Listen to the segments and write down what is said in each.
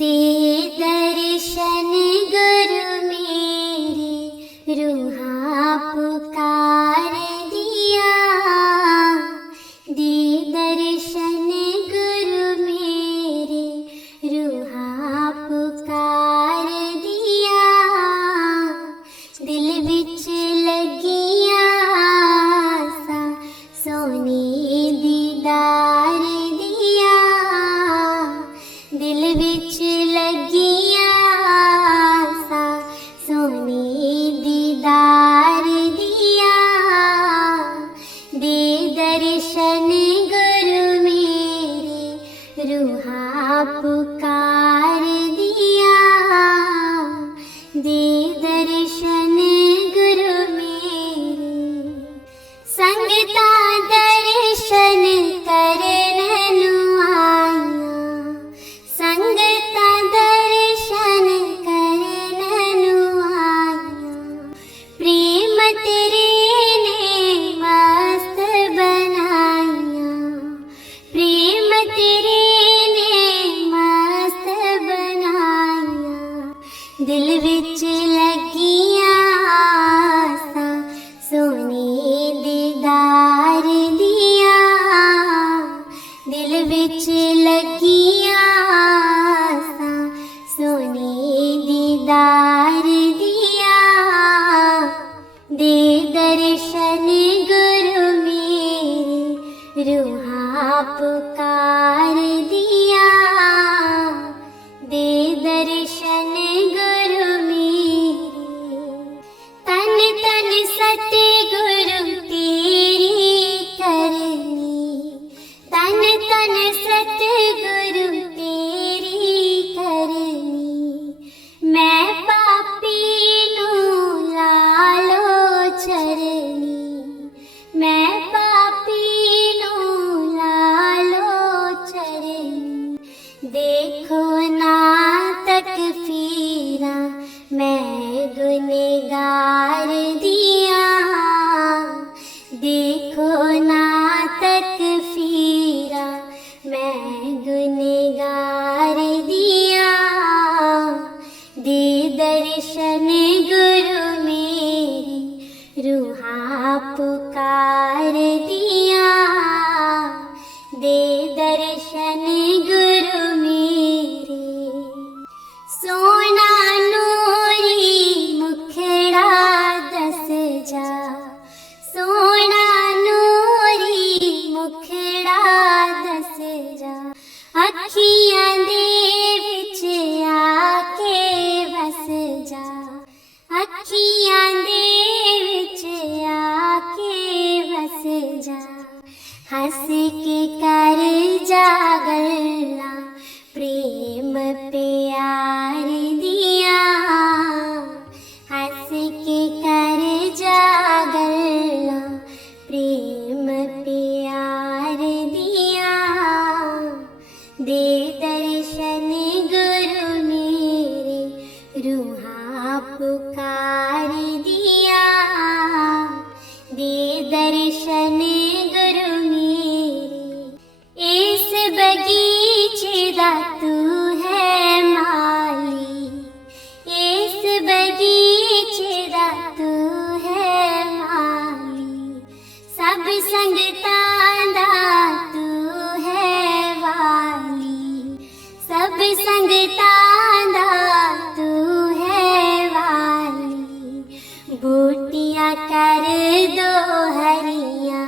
दे दर्शन गुरु मेरे, रूहा पुकार दिया। दे दर्शन गुरु मेरे, रूहा पुकार दिया। दिल विच लगिया आसा, सोने दीदार दिया। दिल विच लगिया आसा, सोने दीदार दिया। दे दर्शन गुरु मेरे, रूहा पुकार दिया। दे दर्शन गुरु मेरे, संगता दर्शन करन आया। संगता दर्शन करन आया। प्रेम तेरे ने मस्त बनाया। प्रेम तेरे ने मस्त बनाया। दिल विच लगिया आसा, सोने दीदार दिया। दिल विच लगिया आसा, सोने दीदार दिया। दे दर्शन गुरु मेरे, रूहा पुकार दिया। दे दर्शन गुरु मेरे, तन तन सतगुरु तेरी करनी। तन तन सतगुरु तेरी करनी। मैं पापी नूं लालो चरनी। मैं पापी नूं लालो चरनी। देखो ना तकफीरा, मैं गुनहगार दिया। देखो ना तकफीरा, मैं गुनहगार दिया। दे दर्शन गुरु मेरे, रूहा पुकार दिया। दे दर्शन गुरु मेरे, सोना नूरी मुखड़ा दस जा। सोना नूरी मुखड़ा दस जा। अखियां दे विच आके बस जा। अखियां दे विच आके बस जा। हंस के कर जा गल्ला, प्रेम प्यार दिया। हंस के कर जा गल्ला, प्रेम प्यार दिया। दे दर्शन गुरु मेरे, रूहा पुकार दिया। दे दर्शन गुरु मेरे, इस बगीचे दा तू है माली। इस बगीचे दा तू है माली। सब संगतां दा तू है वाली। सब संगतां दा तू है वाली। बूटियां कर दो हरियां,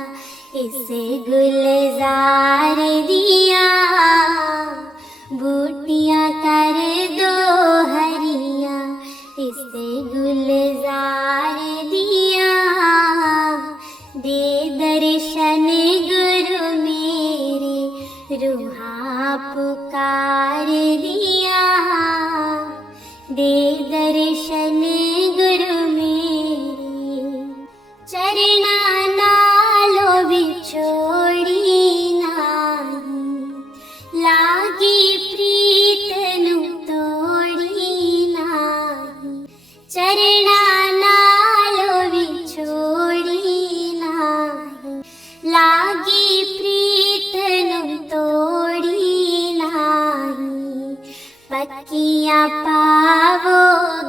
इस गुलजार दिया। बूटियां कर दो हरियां, इस गुलजार दिया। दे दर्शन गुरु मेरे, रूहा पुकार दिया। दे दर्शन गुरु मेरे, चरना नालो विछोड़ी नाही। लागी प्रीत नूं तोड़ी नाही। चरना नालो विछोड़ी नाही। लागी प्रीत नूं तोड़ी नाही। पक्कियां पावो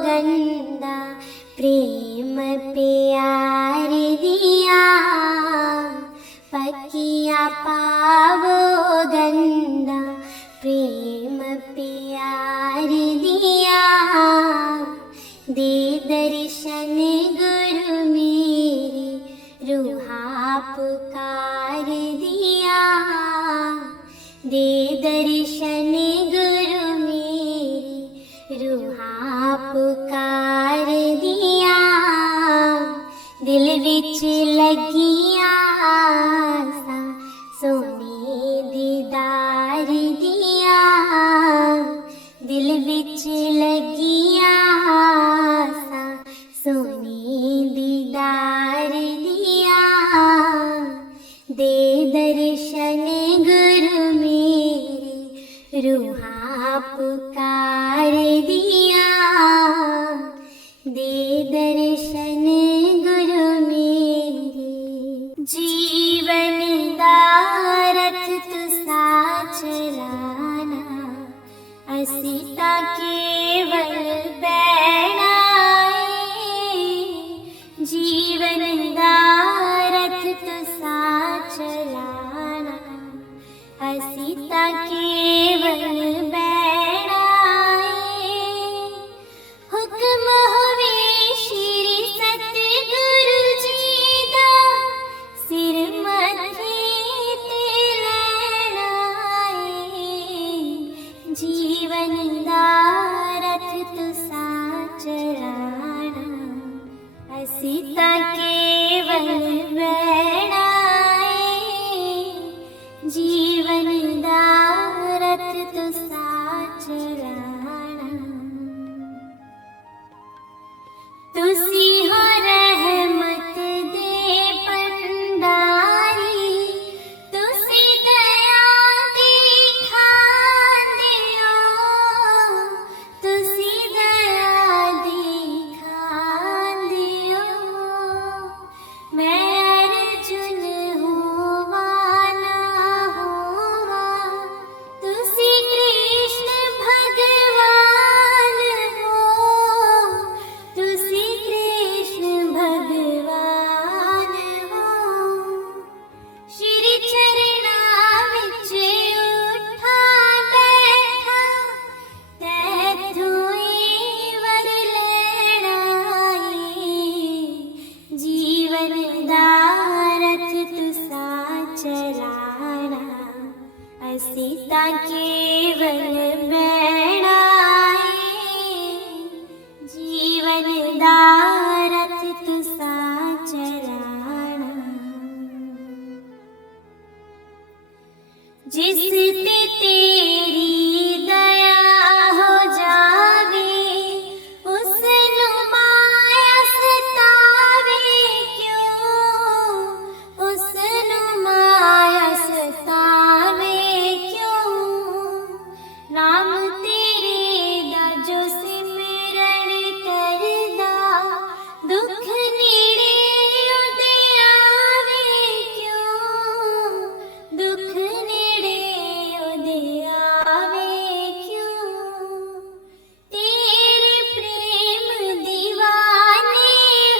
गंदा प्रेम प्यार दिया, पक्कियां पावो गंदा प्रेम प्यार दिया, दे दर्शन गुरु मेरे रूहा पुकार दिया, दे दर्शन गुरु मेरे रूहा पुकार दिया, दिल विच लगिया आसा सोने दीदार दिया, दिल विच लगिया आसा सोने दीदार दिया, दे दर्शन गुरु मेरे रूहा पुकार दिया, दे दर्शन गुरु मेरे। जीवन दा रथ तुसा चलाना, असी तां केवल बैणा ऐ, जीवन दा रथ तुसा चलाना, असी तां केवल बैणा ऐ, हुक्म होवे श्री सतगुरु जी दा, सिर मथे ते लैणा ऐ, जीवन दा रथ तुसा चलाना, असी तां केवल बैणा ऐ, जीवन दा रथ तुसा चलाना, तुसी हो रहमत दे भंडारी, तुसी दया दिखांदे हो, तुसी दया दिखांदे हो, मैं अर्जुन होवा ना होवा, तुसी कृष्ण भगवान हो, तुसी कृष्ण भगवान हो, श्री चरणा विच उठा बैठा, तैथों ई वर लैणा ऐ, जीवन दा रथ तुसा चलाना, असी तां केवल बैणा ऐ, जीवन दा रथ तुसा चलाना, जिस ते तेरी दया हो जावे, उसनु माया सतावे क्यों, उसनु माया सतावे क्यों, नाम तेरे दा जो सिमरन करदा, दुख नेड़े उदे आवे क्यों, दुख नेड़े उदे आवे क्यों, तेरे प्रेम दीवाने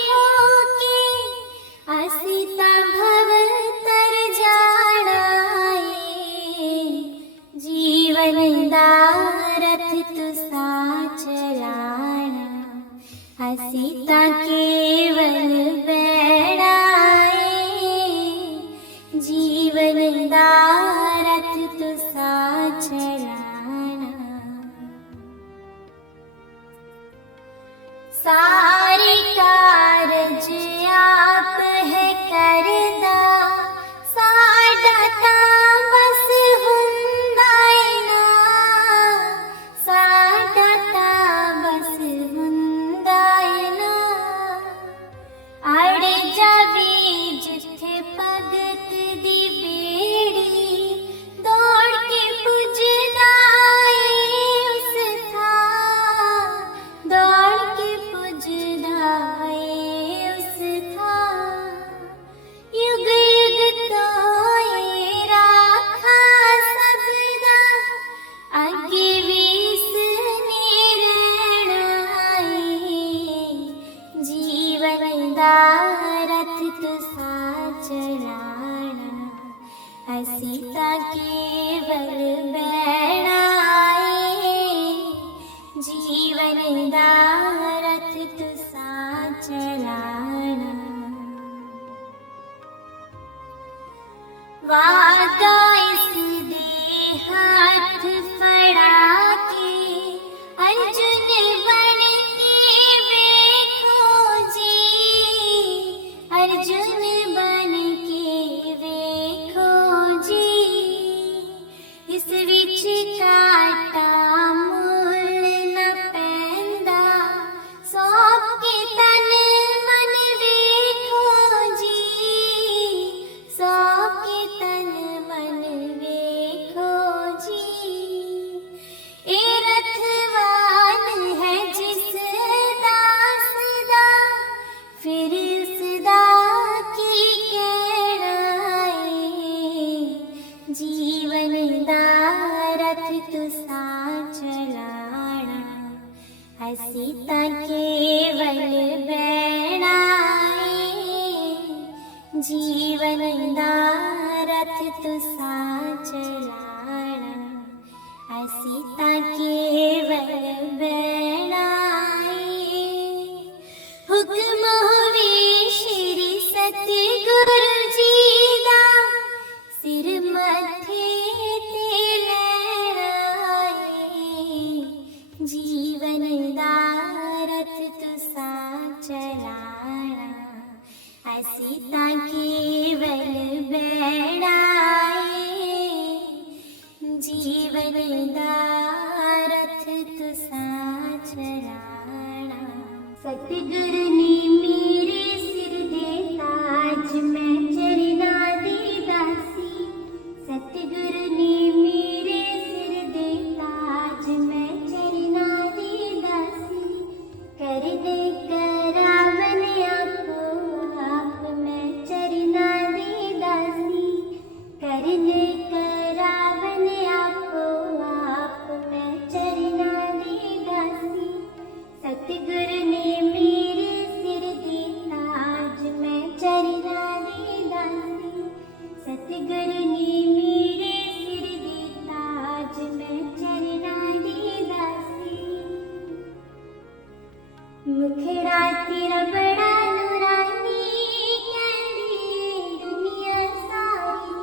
होके, असी तां भव तर जाना ऐ, जीवन दा रथ तुसा चलाना, असी तां केवल बैणा ऐ, जीवन दा रथ तुसा चलाना, सारे कारज आप है करदा, साडा तां बस हुंदा ऐ ना, साडा तां बस हुंदा ऐ ना, अड़ जावे जिथे भगत दी बेड़ी, दौड़ के पुजदा ऐ उस थां, दौड़ के पुजदा दा रथ तुसा चलाना। वादा इस दे हाथ फड़ा के अर्जुन बन के देखो जी, अर्जुन बन के देखो जी। इस विच काटा मुल न पैंदा, सौंप के तन मन देखो जी, सौंप के तन मन देखो जी। ए रथवान है जिस दास दा, फिर सदा की कहराए। जीवन दा रथ तुसा चलाना, हसी ता केवल बैणा ए। जीवन दा रथ तुसा चलाना, हसी ता केवल बैणा ए। हुक्म होवे श्री सतगुरु जी दा, सिर मथे ते लैणा ए। जीवन दा रथ तुसा चलाना, असी ता केवल बैणा ए। जीवन दा रथ तुसा चलाना। सतगुरु ने मेरे सिर दे ताज, मैं चरना दी दासी। सतगुरु ने मेरे सिर दे ताज, मैं चरना दी दासी। करने करावन आपो आप, मैं चरना दी दासी। करने करावन आपो आप, मैं चरना दी दासी। सतगुरु ने मेरे सिर दे ताज, मैं चरना दी दासी। सतगुरु ने मेरे सिर दे ताज, मैं चरना दी दासी। मुखड़ा तेरा बड़ा नूरानी, कहंदी दुनिया सारी।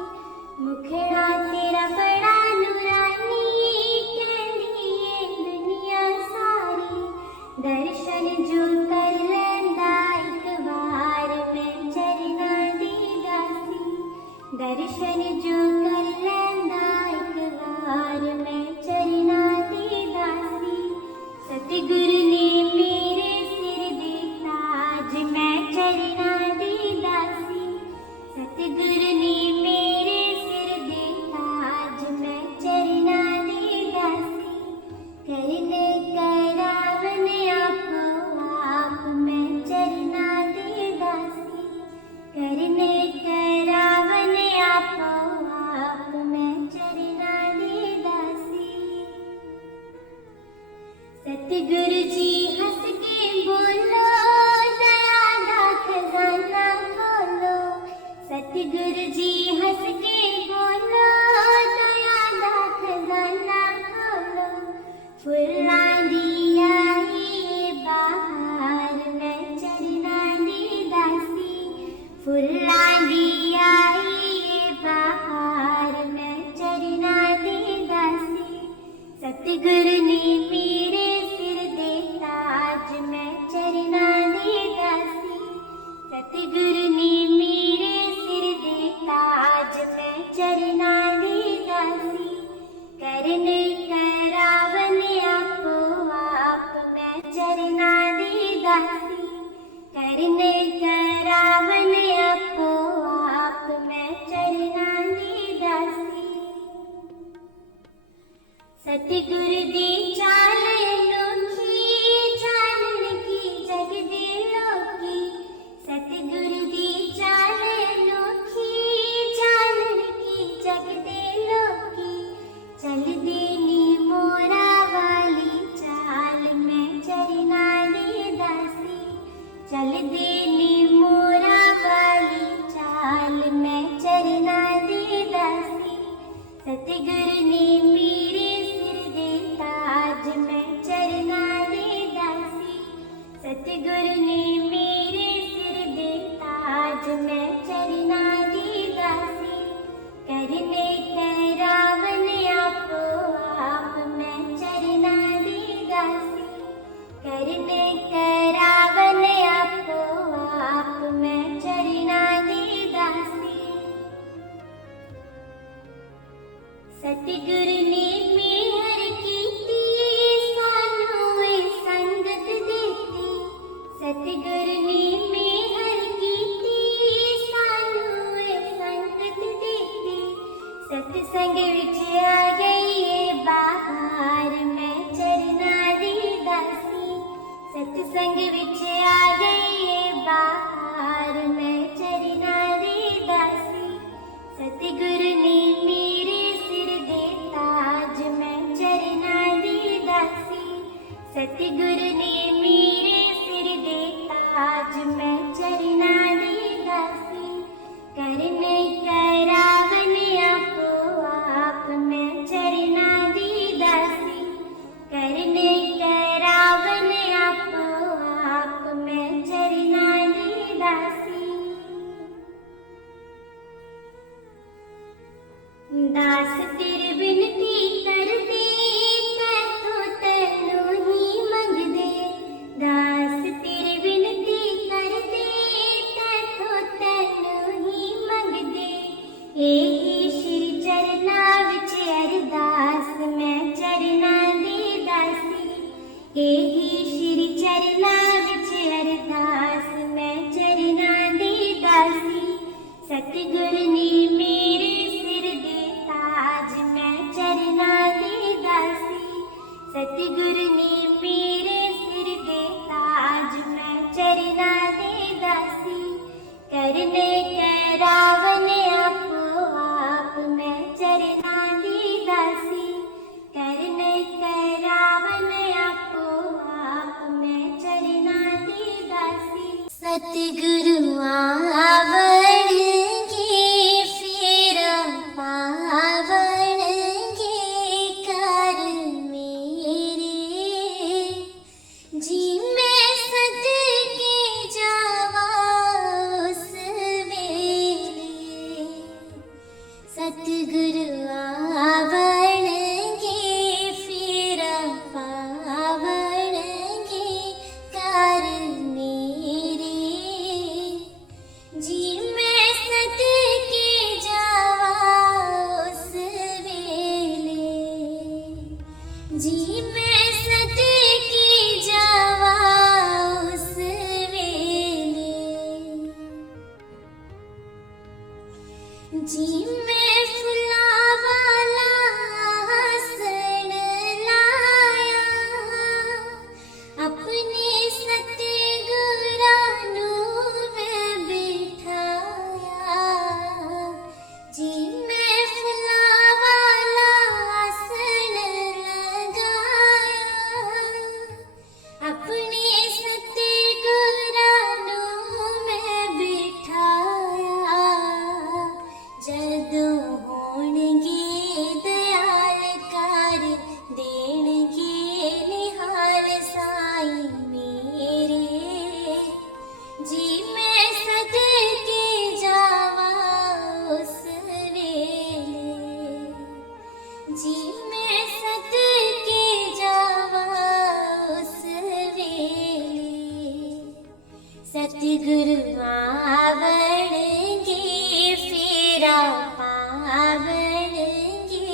मुखड़ा तेरा बड़ा नूरानी, कहंदी दुनिया सारी। दर्शन जो कर लैंदा एक बार, मैं चरना दी दासी। दर्शन जो कर लैंदा एक बार, मैं चरना दी दासी। सतगुरु ने मेरे सिर दे ताज, मैं चरना दी दासी। सतगुरु ने मेरे सिर दे ताज, मैं चरना दी दासी। करने करावन आपो आप, मैं चरना दी दासी। करने करावन आपो आप, मैं चरना दी दासी। सतगुरु जी हंस के बोलो, दया दा खजाना खोलो। सतगुरु जी हंस के बोलो, दया दा खजाना खोलो। फुल्लां दी आई बहार, मैं चरना दी दासी। फुल्लां दी आई बहार, मैं चरना दी दासी। सतगुरु ने मेरे सिर दे ताज, मैं चरना दी दासी। सतगुरु ने मेरे सिर दे ताज, मैं चरना दी दासी। करने करावन आपो करने करावन आपो आप मैं चरना दी दासी। सतगुरु ने मेहर कीती सानू ए संगत देती। सतगुरु ने मेहर कीती सानू ए संगत देती। सतसंग विच आ गई ए बाहर मैं चरना दी दासी। सतसंग विच आ गई ए बाहर मैं चरना दी दासी। सतगुरु ने मेरे सिर दे ताज मैं चरना दी दासी। सतगुरु ने मेरे सिर दे ताज मैं चरना दी दासी। करने करावन आपो आप मैं चरना दी दासी। करने करावन आपो आप मैं चरना दी दासी। दास तेरे बिनती कर दे तैथों तैनू ही मंग दे। दास तेरे बिनती कर दे तैथों तैनू ही मंग दे। एही श्री चरना विच अरदास मैं चरना दी दासी। एही श्री चरना विच अरदास मैं चरना दी दासी। सतगुरु ने मेरे सिर दे ताज मैं चरना दी दासी। सतगुरु ने मेरे सिर दे ताज मैं चरना दी दासी। करने करावन आपो आप मैं चरना दी दासी। करने करावन आपो आप मैं चरना दी दासी। सतगुरु आवणगे फेरा पावणगे कर मेरे। जी मैं सदके जावा उस वेले। सतगुरु आवणगे फेरा पावणगे कर मेरे। जी मैं सदके जावा उस वेले। जी मैं सदके जावा उस वेले। जी मैं फुलां वाला आसन लाया। अपने सतगुरां नू मैं बिठाया। जी मैं फुलां वाला आसन लगाया। अपने सतगुरां नू मैं बिठाया। जदों होणगे दयाल कर देणगे निहाल साईं मेरे। जी मैं सदके जावा उस वेले। जी मैं सदके जावा उस वेले। सतगुरु आवणगे फेरा पावणगे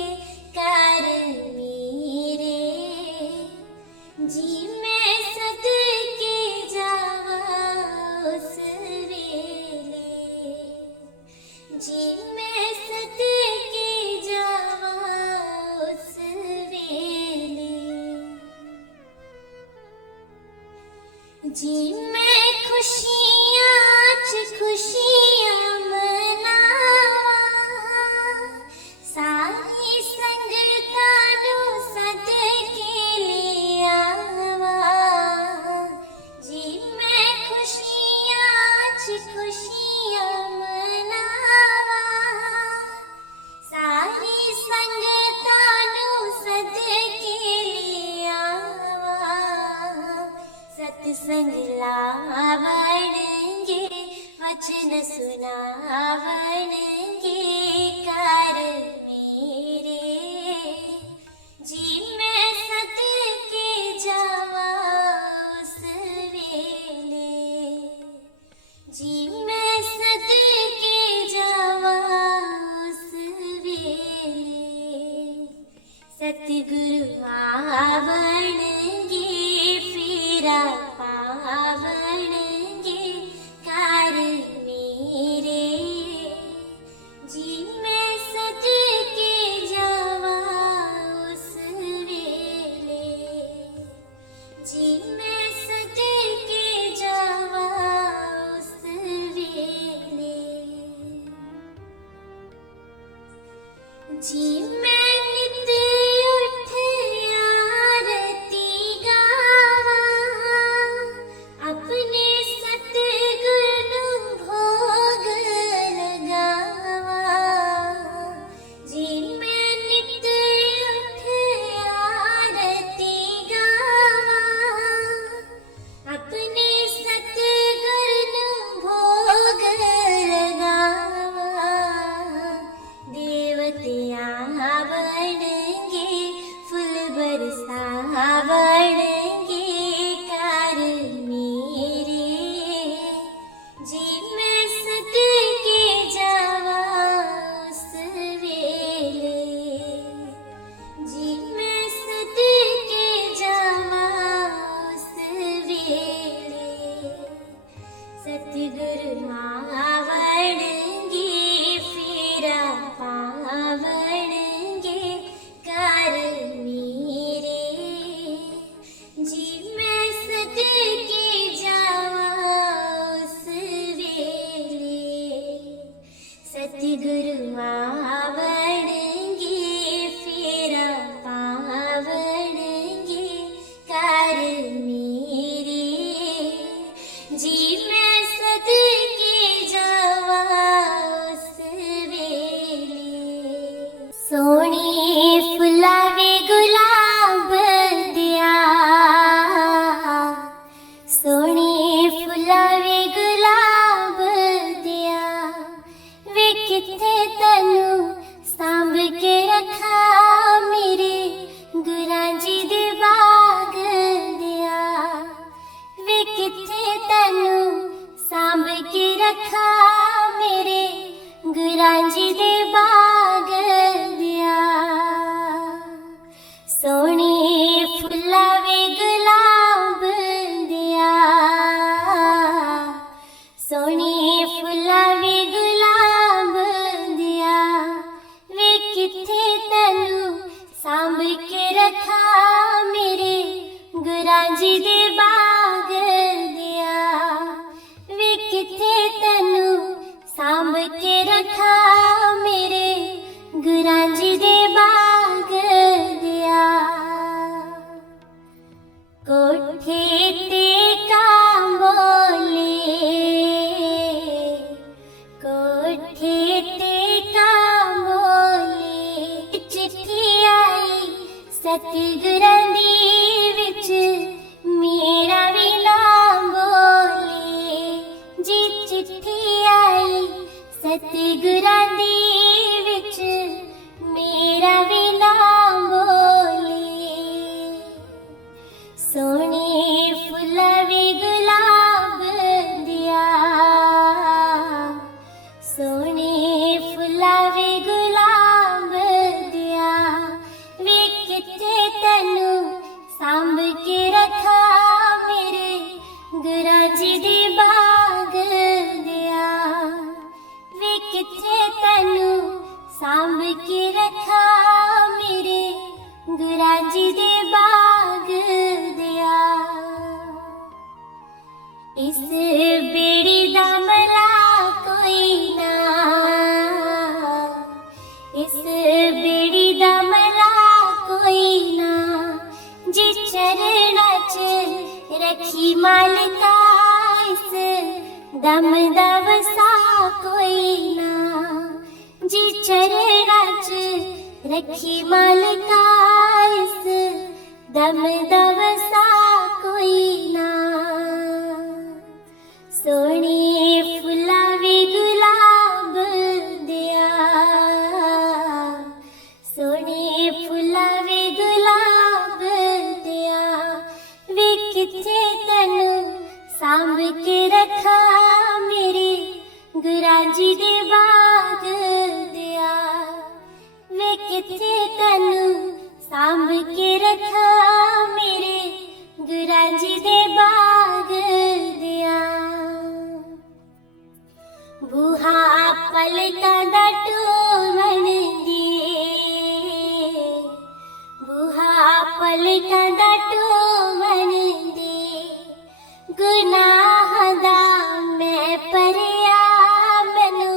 कर मेरे। जी मैं सदके जावा उस वेले। जी मैं सदके जावा उस वेले। जी मैं खुशियां च खुशियां मनावा। सारी संगतां नू सदके ले आवा। जी मैं खुशियां च खुशियां मनावा। सारी संगतां नू सदके ले आवा। सतसंग लावणगे वचन सुनावणगे कर मेरे। जी मैं सदके जावा जी दे बाग दिया वे किथे तैनू सांभ के रखा मेरे गुरां जी दे बाग दिया। कोठे ते कां बोले कोठे ते कां बोले चिट्ठी आई सतगुरां दी विच मेरा भी नाम बोले जी चिट्ठी आई सतगुरां दी विच मेरा भी नाम बोले। सोने फुल्ला वे गुलाब दिया सोने फुल्ला वे गुलाब दिया वे किथे तैनू सांभ के रखा मेरे गुरां जी दे बाग दिया वे किथे तैनू सांभ के रखा मेरे गुरां जी दे बाग दिया। इस बेड़ी दा मला कोई ना इस बेड़ी दा मला कोई ना जी चरना च रखी मालिका इस दम दा वसा कोई ना जी चरना च रखी मालिका इस दम दा वसा कोई ना। सोने फुल्ला वे गुलाब दिया सोने फुल्ला वे गुलाब दिया वे किथे तैनू सांभ के रखा मेरे गुरां जी दे बाग दिया वे किथे तैनू सांभ के रखा मेरे गुरां जी दे बाग दिया। बूहा पलकां दा टोमण दे बूहा पलकां दा टोमण दे गुनाह दा मैं भरिया मैनू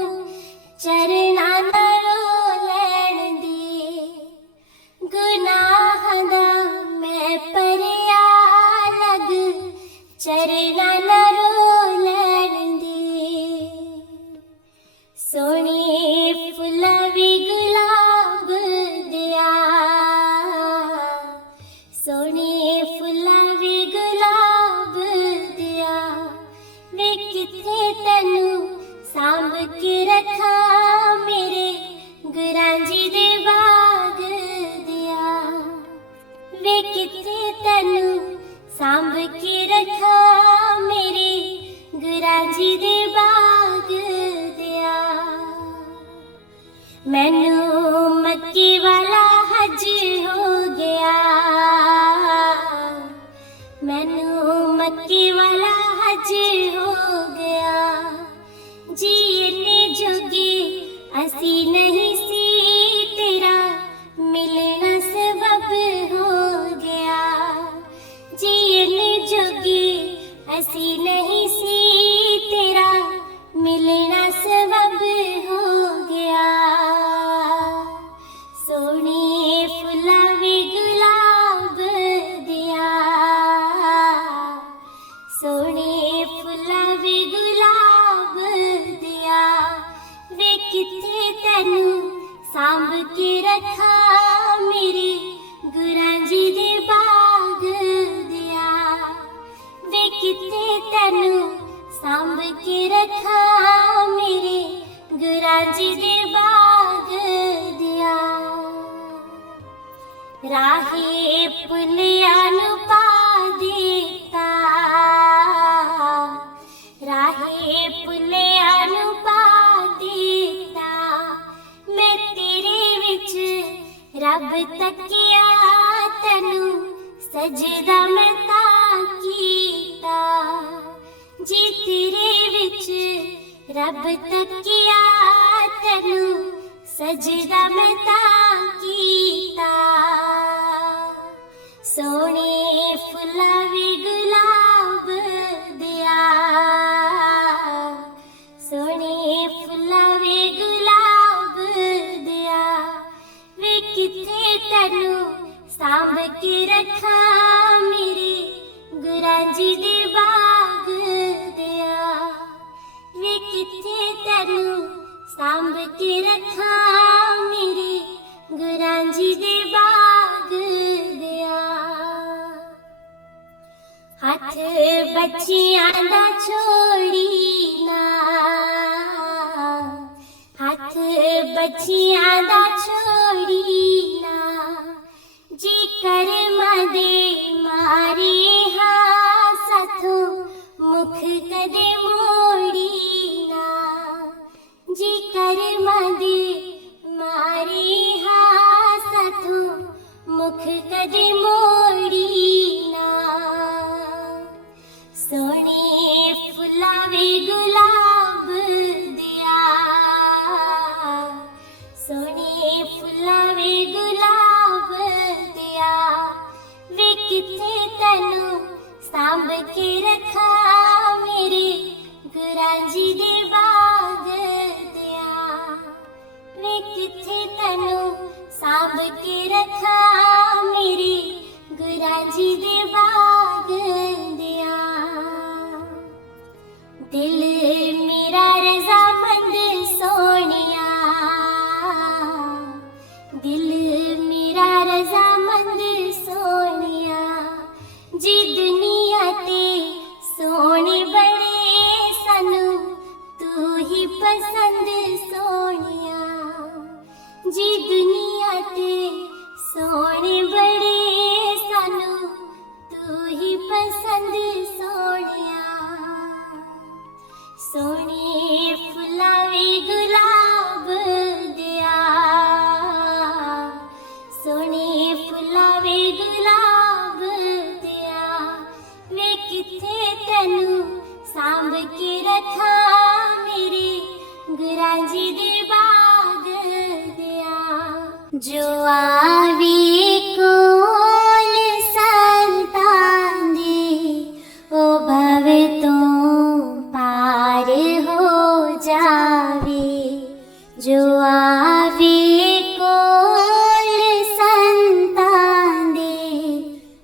चरना ना रो लैण दे गुनाह दा मैं भरिया लग चरना ना रो लैण दे। सोने फुल्ला वे गुलाब दिया सोने फुल्ला वे गुलाब दिया वे किथे तैनू सांभ के रखा मेरे गुरां जी दे बाग दिया वे किथे तैनू सांभ के रखा मेरे गुरां जी दे बाग दिया। मैनू मक्के वाला हज हो गया मैनू मक्के वाला हज हो गया जी इन्ने जोगे असी नहीं सी तेरा मिलना सबब हो गया जी इन्ने जोगे असी नहीं सी तेरा मिलना सबब हो गया। सोने फुल्ला वे गुलाब दिया सोने फुल्ला वे गुलाब दिया वे किथे तैनू सांभ के रखा मेरे गुरां जी दे बाग दिया वे किथे तैनू सांभ के रखा मेरे गुरां जी दे बाग दिया। राहे पुलिया नू पा देता राहे पुलिया नू पा देता मैं तेरे विच रब तकिया तैनू सजदा मैं तां कीता जी तेरे विच रब तकिया तैनू सजदा मैं तां कीता। सोने फुल्ला वे ਰਾਂਝੀ ਦੇ ਬਾਗ ਦਿਆ ਵੇ ਕਿੱਥੇ ਤੈਨੂੰ ਸਾਂਭ ਕੇ ਰੱਖਾਂ ਮੇਰੇ ਗੁਰਾਂਝੀ ਦੇ ਬਾਗ ਦਿਆ ਹੱਥ ਬੱਚਿਆਂ ਦਾ ਛੋੜੀ ਨਾ ਹੱਥ ਬੱਚਿਆਂ ਦਾ ਛੋੜੀ ਨਾ ਜੀ ਕਰਮਾਂ ਦੇ ਮਾਰੇ ਹਾਂ ਸਾਥੋਂ ਮੁਖ ਕਦੇ ਮੋੜੀ ਨਾ ਜੀ ਕਰਮਾਂ ਦੇ ਮਾਰੇ ਹਾਂ ਸਾਥੋਂ ਮੁਖ ਕਦੇ ਮੋੜੀ ਨਾ ਸੋਹਣੇ ਫੁੱਲਾਂ ਵੇ ਗੁਲਾਬ ਦਿਆ ਸੋਹਣੇ ਫੁੱਲਾਂ ਵੇ ਗੁਲਾਬ ਦਿਆ ਵੇ ਕਿੱਥੇ ਤੈਨੂੰ ਸਾਂਭ ਕੇ ਰੱਖਾਂ ਮੇਰੇ ਗੁਰਾਂਝੀ ਦੇ ਬਾਗ ਦਿਆ ਵੇ ਕਿੱਥੇ ਤੈਨੂੰ ਸਾਂਭ ਕੇ ਰੱਖਾਂ ਮੇਰੇ ਗੁਰਾਂਝੀ ਦੇ ਬਾਗ ਦਿਆ ਦਿਲ ਮੇਰਾ ਰਜ਼ਾਮੰਦ ਸੋਹਣਿਆ ਦਿਲ ਮੇਰਾ ਰਜ਼ਾਮੰਦ ਸੋਹਣਿਆ ਜੀ ਦੁਨੀਆ ਤੇ ਸੋਹਣੇ ਬੜੇ ਸਾਨੂੰ ਤੂੰ ਹੀ ਪਸੰਦ ਸੋਹਣਿਆ ਜੀ ਦੁਨੀਆ ਤੇ ਸੋਹਣੇ ਬੜੇ ਸਾਨੂੰ ਤੂੰ ਹੀ ਪਸੰਦ ਸੋਹਣਿਆ ਸੋਹਣੇ ਫੁੱਲਾਂ ਵੇ ਗੁਲਾਬ ਦਿਆ ਸੋਹਣੇ ਫੁੱਲਾਂ ਵੇ ਗੁਲਾਬ ਦਿਆ ਵੇ ਕਿੱਥੇ ਤੈਨੂੰ ਸਾਂਭ ਕੇ ਰੱਖਾਂ ਮੇਰੇ ਗੁਰਾਂਝੀ ਦੇ ਬਾਗ ਦਿਆ ਜੋ ਆਵੇ ਕੋਲ ਸੰਤਾਂ ਦੇ ਉਹ ਭਵ ਤੋਂ ਪਾਰ ਹੋ ਜਾਵੇ ਜੋ ਆਵੇ ਕੋਲ ਸੰਤਾਂ ਦੇ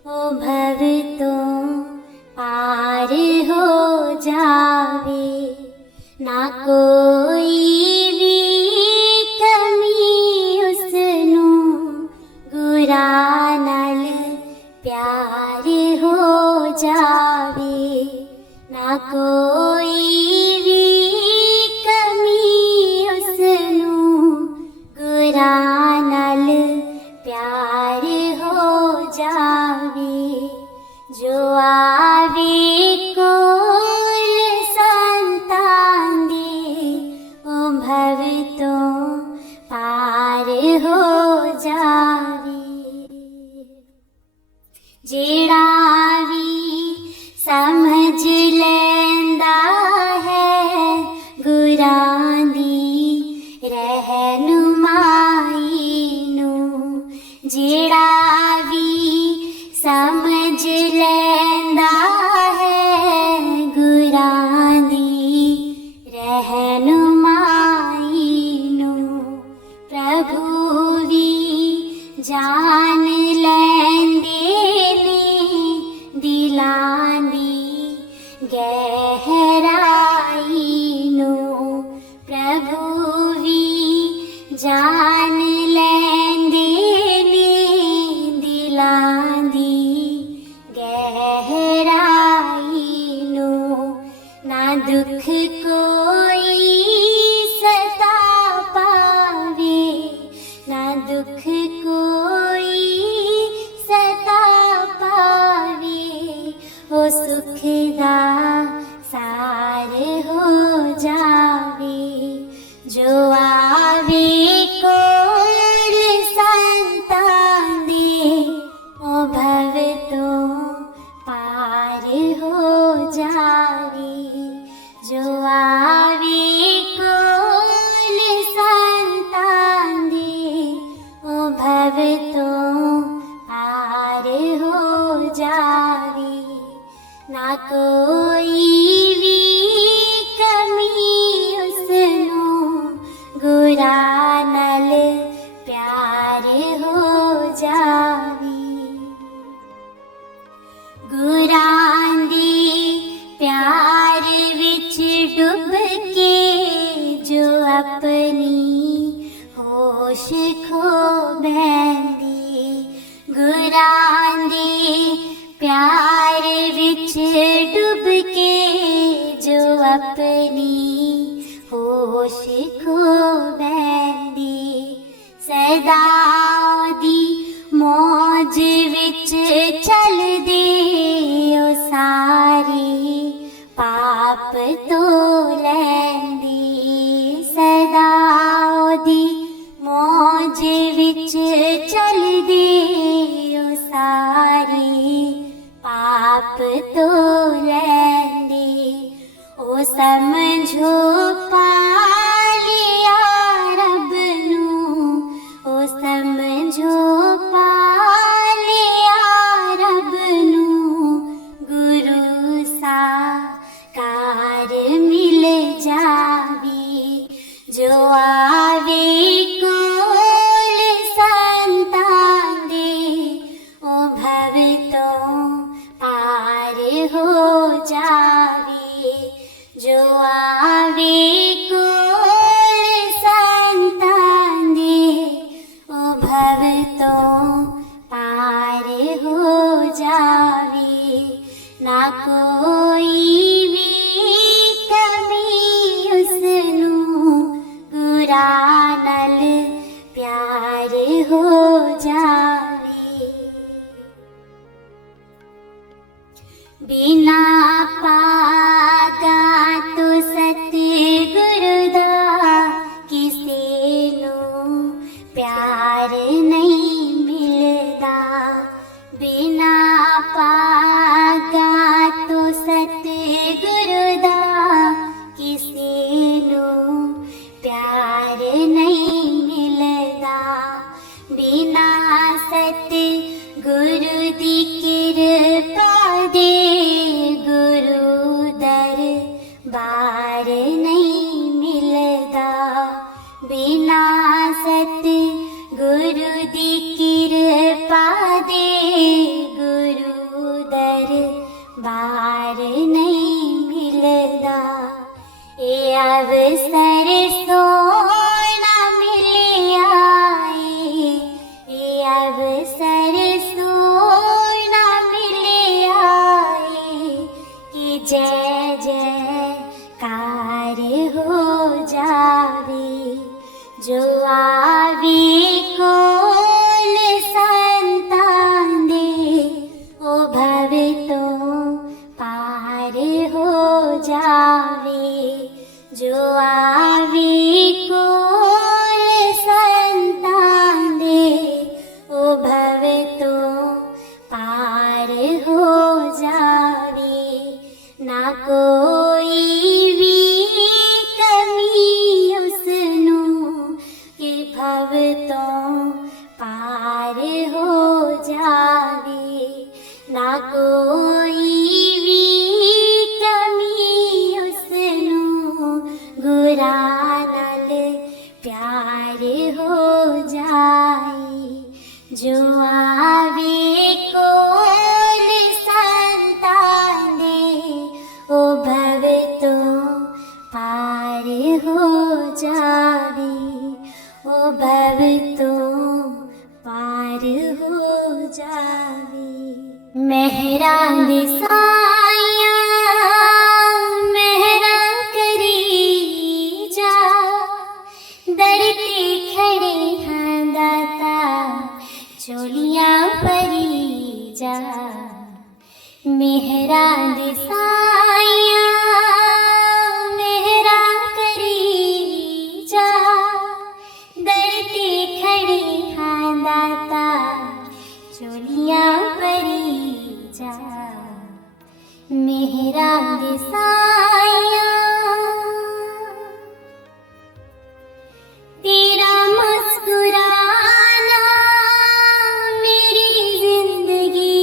ਉਹ ਭਵ ਤੋਂ ਪਾਰ ਹੋ ਜਾਵੇ ਨਾ ਕੋਈ ਵੀ ਕਮੀ ਉਸਨੂੰ ਗੁਰਾਂ ਨਾਲ ਪਿਆਰ ਹੋ ਜਾਵੇ ਨਾ ਕੋਈ ਵੀ ਕਮੀ ਉਸਨੂੰ ਗੁਰਾਂ ਨਾਲ ਪਿਆਰ ਹੋ ਜਾਵੇ ਜੋ ਆਵੇ ਕੋਲ ਸੰਤਾਂ ਦੇ ਉਹ ਭਵ ਤੋਂ ਪਾਰ ਹੋ ਜਾਵੇ ਜਿਹੜਾ ਵੀ ਸਮਝ ਲੈਂਦਾ ਹੈ ਗੁਰਾਂ ਦੀ ਰਹਿਨੁਮਾਈ ਨੂੰ ਜਿਹੜਾ ਵੀ ਸਮਝ ਲੈਂਦਾ ਹੈ ਗੁਰਾਂ ਦੀ ਰਹਿਨੁਮਾਈ ਨੂੰ ਪ੍ਰਭੂ ਵੀ ਜਾਣ ਲੈਂਦੇ ਨੇ ਦਿਲਾਂ ਦੀ ਗਹਿਰਾਈ ਨੂੰ ਪ੍ਰਭੂ ਵੀ ਜਾਣ ਲੈਂਦੇ ਨੇ ਦਿਲਾਂ ਦੀ ਗਹਿਰਾਈ ਨੂੰ ਨਾ ਦੁੱਖ ਕੋਈ ਸਤਾ ਪਾਵੇ ਨਾ ਦੁੱਖ ਕੋਈ ਸਤਾ ਪਾਵੇ ਉਹ ਸੁਖ ਦਾ ਸਾਰ ਹੋ ਜਾਵੇ ਜੋ ਆਵੇ ਕੋਲ ਸੰਤਾਂ ਦੇ ਉਹ ਭਵ ਤੋਂ ਪਾਰ ਹੋ ਜਾਵੇ ਜੋ ਆਵੇ ਕੋਲ ਸੰਤਾਂ ਦੇ ਉਹ ਭਵ ਤੋਂ ਪਾਰ ਹੋ ਜਾਵੇ ਨਾ ਕੋਈ ਵੀ ਕਮੀ ਉਸਨੂੰ ਗੁਰਾਂ ਨਾਲ ਪਿਆਰ ਹੋ ਜਾਵੇ ਗੁਰਾਂ ਦੀ होश खो बैंदी गुरां दे प्यार विच डुब के जो अपनी होश खो बैंदी सदा दी मौज विच चलदे ओ सारी पाप तो लैंदी सदा दी मौज विच चलदे ओ सारी पाप तो लैंदी ओ समझो पा लिया रब नू ओ समझो पा लिया रब नू गुरु साकार मिल जावी जो आवे कोल संतान दे ओ भव तो पार हो जावे जो आवे कोल संतान दे ओ भव तो पार हो जावे ना कोई भी कमी उसनू गुरा नल प्यार हो जावे बिना पागा तो सतगुरु दा किसे नू प्यार नहीं मिलदा बिना पागा तो सतगुरु दा किसे नू प्यार नहीं मिलदा बिना सतगुरु दी किरपा दे गुरु दरबार नहीं मिलदा बिना सतगुरु दी किरपा दे गुरु दरबार नहीं मिलदा ए अवसर सोना मिलिया ए अवसर सोना मिलिया कि जय जयकार हो जावे जो आवे कोल संतान दे ओ भव तो पार हो जावे जो आवे कोल संतान दे ओ भव तो पार हो जावे ना कोई भी कमी उसनू कि भव तो पार हो जावे ना कोई भी कमी उसनू गुरा नल प्यार हो जाए जो आवे कोल संतान दे ओ भव तो पार हो जावे ओ भव तो पार हो जावे मेहरा दे साया मेहरा करी जा दरते खड़े हाँ दाता चोलियां परी जा मेहरा दे साया मेहरा करी जा दरते खड़े हाँ दाता चोलियां परी जा मेहरा दे साया तेरा मुस्कुराना मेरी जिंदगी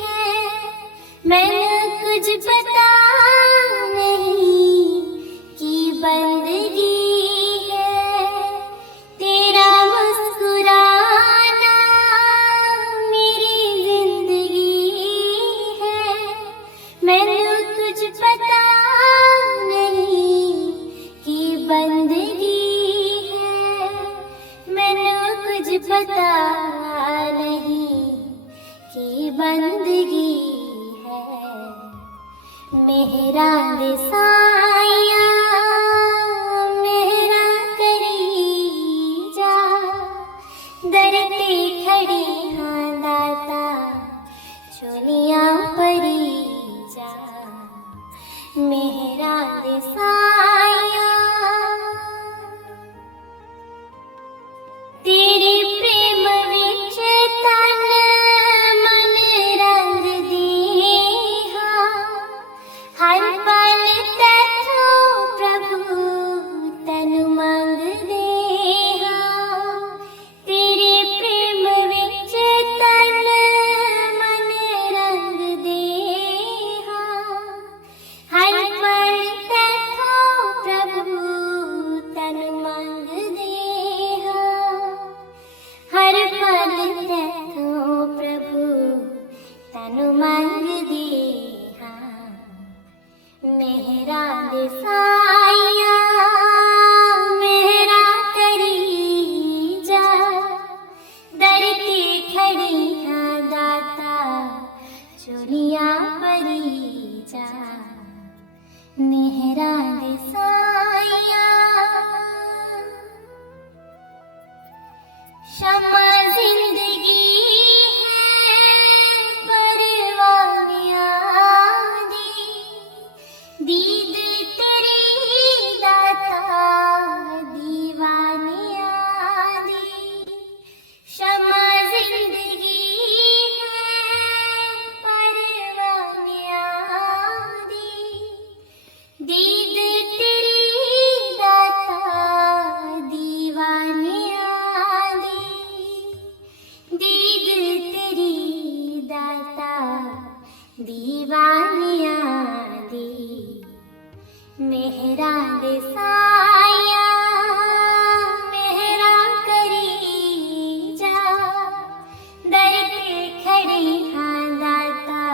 है मैंने कुछ पता नहीं कि बंदगी है तेरा मुस्कुराना मेरी जिंदगी है मैंने कुछ पता नहीं कि बंदगी है मेहरा दे साया मेहरा करी जा, दर ते खड़ी हाँ दाता चोलियां परी जा। मेहरा दे साया तेरे प्रेम विच तन मन रंग दिया, हर पल तैथों प्रभु तन मंग दिया। तेरे प्रेम विच तन मन रंग दिया, हर पल तैथों प्रभु तन मंग दिया। हर पल तैथों प्रभु तनु मंग दिया। मेहरा दे साया मेहरा करी जा, दर ते खड़ी हाँ दाता चोलियां परी जा। मेहरा दे साया शम्मा जिंदगी है परवानिया दी, दीद तेरी दाता दीवानिया दी। शम्मा जिंदगी है परवानिया दी, दीद तेरी दाता दीवानिया दी। दीद तेरी दाता दीवानिया दी। मेहरा दे साया मेहरा करी जा, दर ते खड़ी हाँ दाता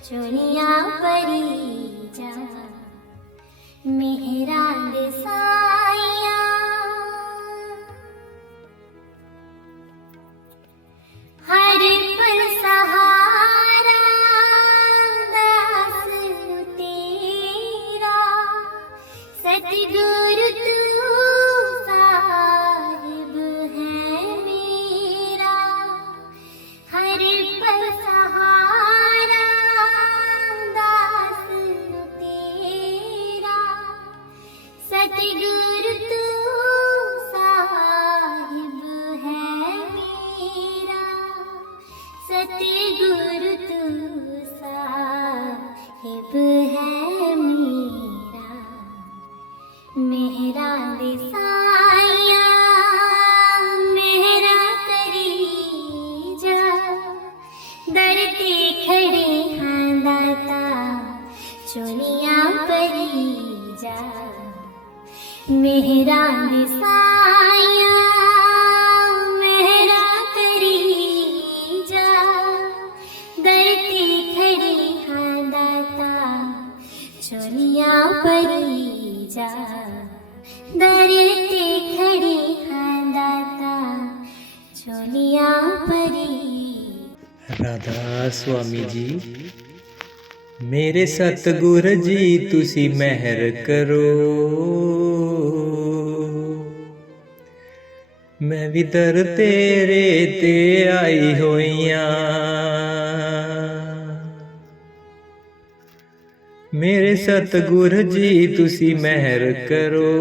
चोलियां परी जा। मेहरा दे साया हर पल सहारा दास तेरा, सतगुरु तू साहिब है मेरा। हर पल सहारा दास तेरा, सतगुरु तू साहिब है मेरा। सतगुरु तू साहिब है मेरा। मेहरा दे साया मेहरा करी जा, दर ते खड़े हाँ दाता चोलियां परी जा। मेहरा दे साया मेहरा करी जा, दर ते खड़े हाँ दाता चोलियां परी जा। दर ते खड़े हाँ दाता चोलियां परी। राधा स्वामी जी मेरे सतगुर जी तुसी मेहर करो, मैं भी दर तेरे ते आई होइयां। मेरे सतगुर जी तुसी मेहर करो,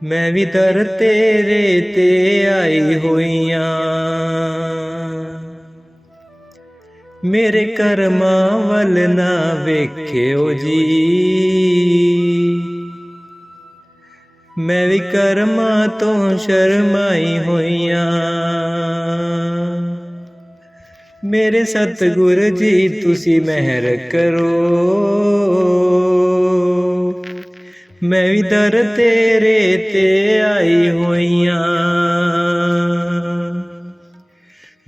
मैं भी दर तेरे ते आई होइयां। मेरे कर्मां वल ना वेख्यो जी, मैं भी कर्मां तो शर्माई होइयां। मेरे सतगुर जी तुसी मेहर करो, मैं भी दर तेरे ते आई होइयां।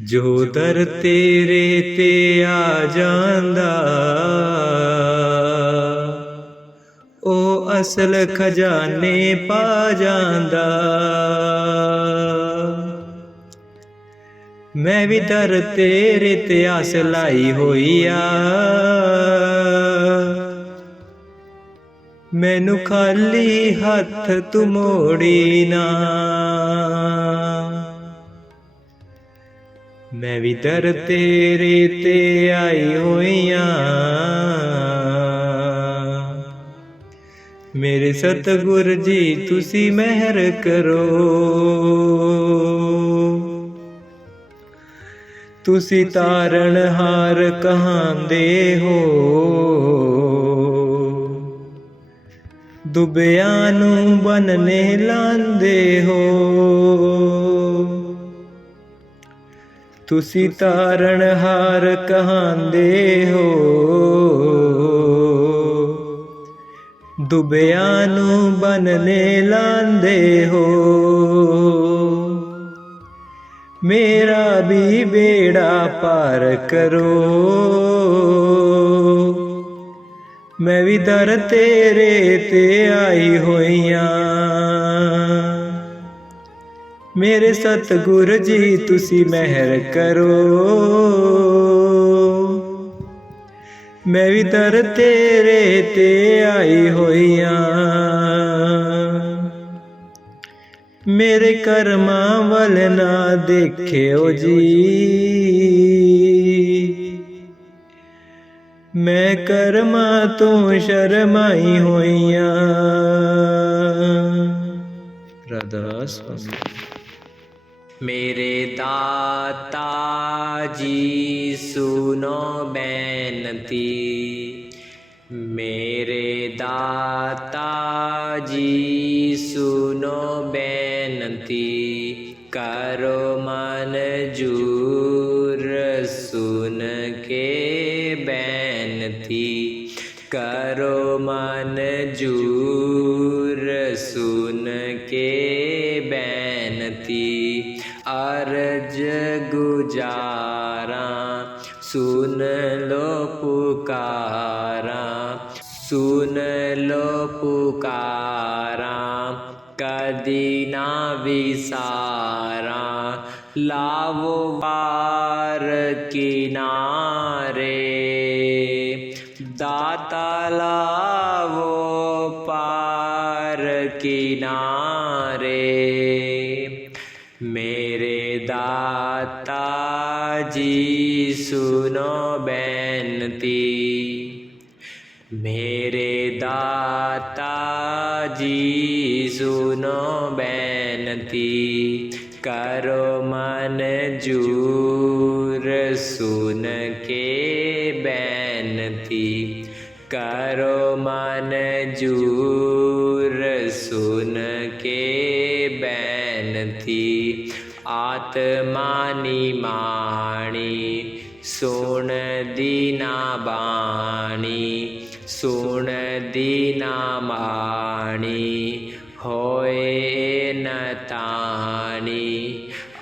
जो दर तेरे ते आ जांदा, ओ असल खजाने पा जांदा। मैं भी दर तेरे ते आस लाई होई आ, मैनू खाली हथ तू मोड़ी ना। मैं भी दर तेरे ते आई होई आ, मेरे सतगुर जी तुसी मेहर करो। तुसी तारण हार कहांदे हो, दुबियां नू बनने लांदे हो। तुसी तारण हार कहांदे हो, दुबियां नू बनने लांदे हो। मेरा भी बेड़ा पार करो, मैं भी दर तेरे ते आई होइया। मेरे सतगुर जी तुसी मेहर करो, मैं भी दर तेरे ते आई होइया। मेरे कर्मां वल ना देखियो जी, मैं कर्मा तो शर्माई होइया। राधास मेरे दाता जी सुनो बेनती, मेरे दाता जी सुनो बेनती। करो मंजूर सुन के बेनती, करो मंजूर सुन के बेनती। अर्ज गुजारा सुन लो पुकारा, सुन लो पुकारा। कदी ना विसारा, लावो पार किनारे। दाता लावो पार किनारे। मेरे दाता जी सुनो बेनती, मेरे दाता जी सुनो बेनती। करो मंजूर सुन के बेनती, करो मंजूर सुन के बेनती। आत्मा निमाणी सुन दीना बाणी, सुन दीना बाणी। होए न ताणी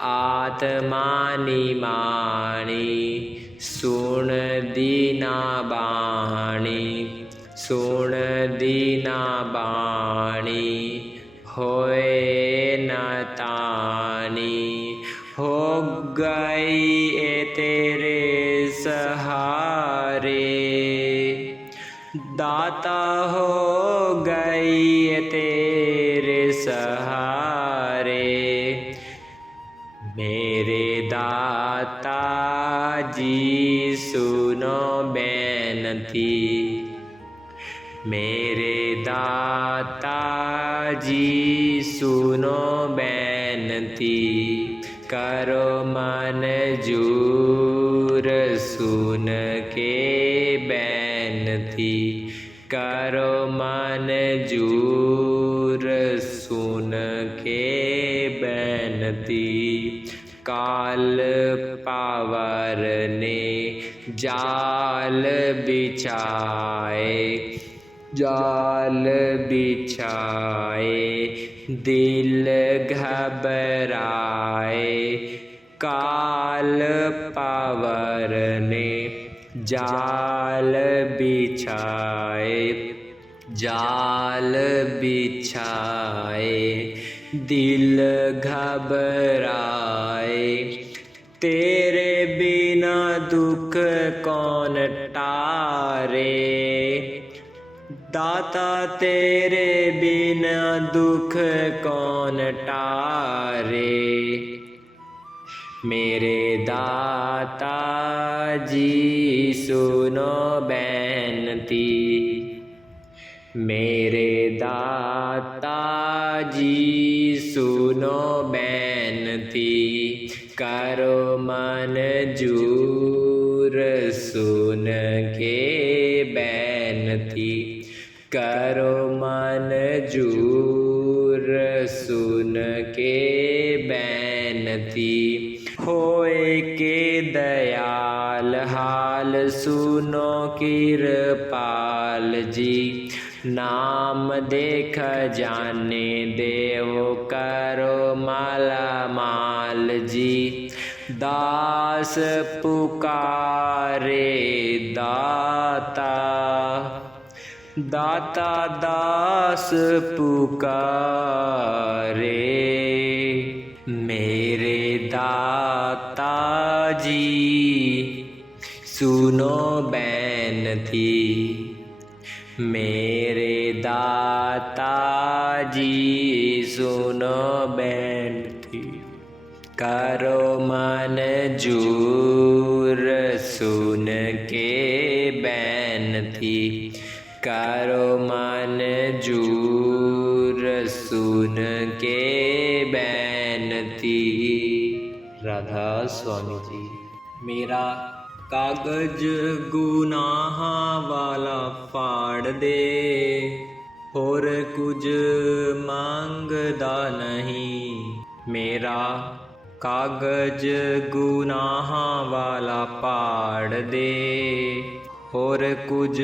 आत्मा निमाणी, सुन दीना बाणी, सुन दीना बाणी। होए न ताणी हो गई ए तेरे सहारे, दाता हो गई ए तेरे सहारे। मेरे दाता जी सुनो बेनती, मेरे दाता जी सुनो बेनती। करो मंजूर सुन के बेनती, करो मंजूर सुन के बेनती। काल पावर ने जाल बिछाए, जाल बिछाए। दिल घबराए, काल पावर ने जाल बिछाए, जाल बिछाए। दिल घबराए, तेरे बिना दुख कौन टारे। दाता तेरे बिना दुख कौन टारे। मेरे दाता जी सुनो बेनती। मेरे दाता जी सुनो बेनती। करो मंजूर सुन के बेनती। करो मंजूर सुन के बेनती। होए के दयाल हाल सुनो कृपाल जी। नाम देख जाने देव करो माला माल जी। दास पुकारे दाता। दाता दास पुकारे। मेरे दाता जी सुनो बेनती। मेरे दाता जी सुनो बेनती। करो मंजूर सुन के बेनती। करो मंजूर सुन के बेनती। राधा स्वामी जी। मेरा कागज गुनाह वाला फाड़ दे। होर कुछ मंगदा नहीं। मेरा कागज गुनाह वाला फाड़ दे। होर कुछ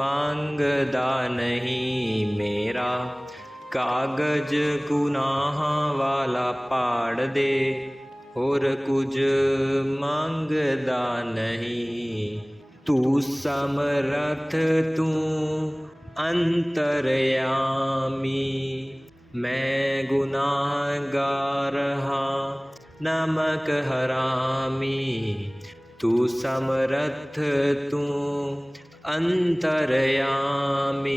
मंगदा नहीं। मेरा कागज गुनाह वाला फाड़ दे। होर कुछ मंगदा नहीं। तू समरथ तू अंतरयामी। मैं गुनाहगार हाँ नमक हरामी। तू समरथ तू अंतरयामी।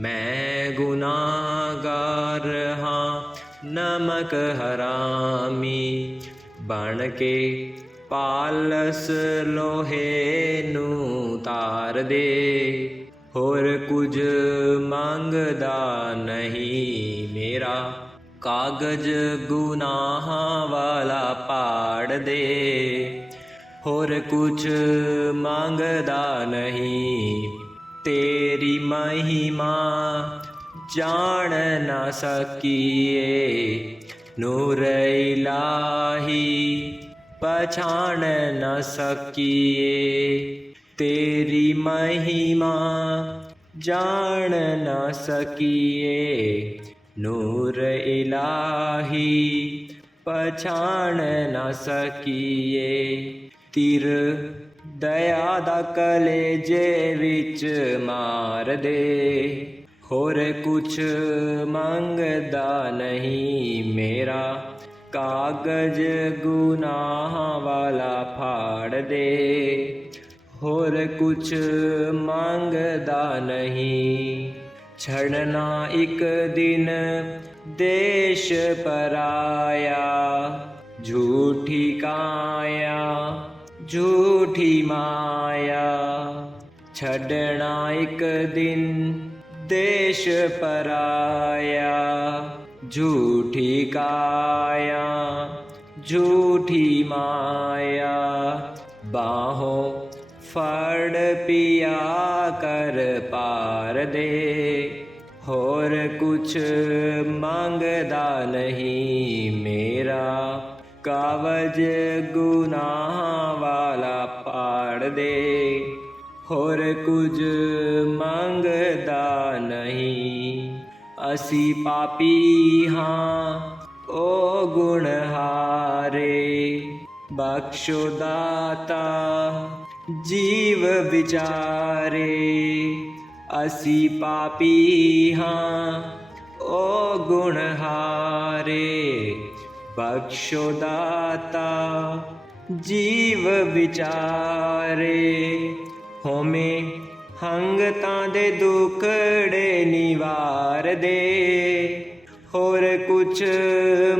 मैं गुनाहगार हाँ नमक हरामी। बन के पालस लोहे नू तार दे। होर कुछ मंगदा नहीं। मेरा कागज गुनाह वाला फाड़ दे। होर कुछ मंगदा नहीं। तेरी महिमा जान न सकिए। नूर इलाही पछान न सकिए। तेरी महिमा जान न सकिए। नूर इलाही पछान न सकिए। तिर दया दा कलेजे विच मार दे। होर कुछ मंगदा नहीं। मेरा कागज गुनाह वाला फाड़ दे। होर कुछ मंगदा नहीं। छड़ना एक दिन देश पराया। झूठी काया झूठी माया। छड़ना एक दिन देश पराया। झूठी काया झूठी माया। बाहों फड़ पिया कर पार दे। होर कुछ मंगदा नहीं। मेरा कागज गुनाह वाला फाड़ दे। होर कुछ मंगदा नहीं। असी पापी हाँ ओ गुणहारे। बख्शो दाता जीव विचारे। असी पापी हाँ ओ गुणहारे। बख्शो दाता जीव विचारे। होमे हंगतां दे दुखड़े निवार दे, होर कुछ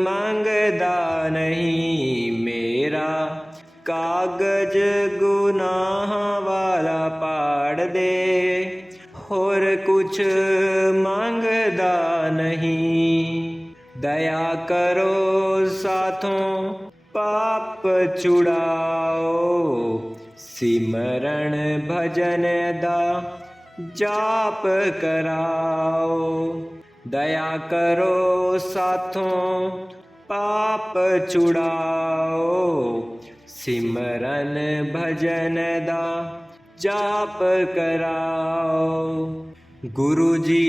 मंगदा नहीं मेरा। कागज गुनाह वाला पाड़ दे, होर कुछ मंगदा नहीं। दया करो साथों पाप छुड़ाओ, सिमरण भजन दा जाप कराओ। दया करो साथों पाप छुड़ाओ, सिमरन भजन दा जाप कराओ। गुरु जी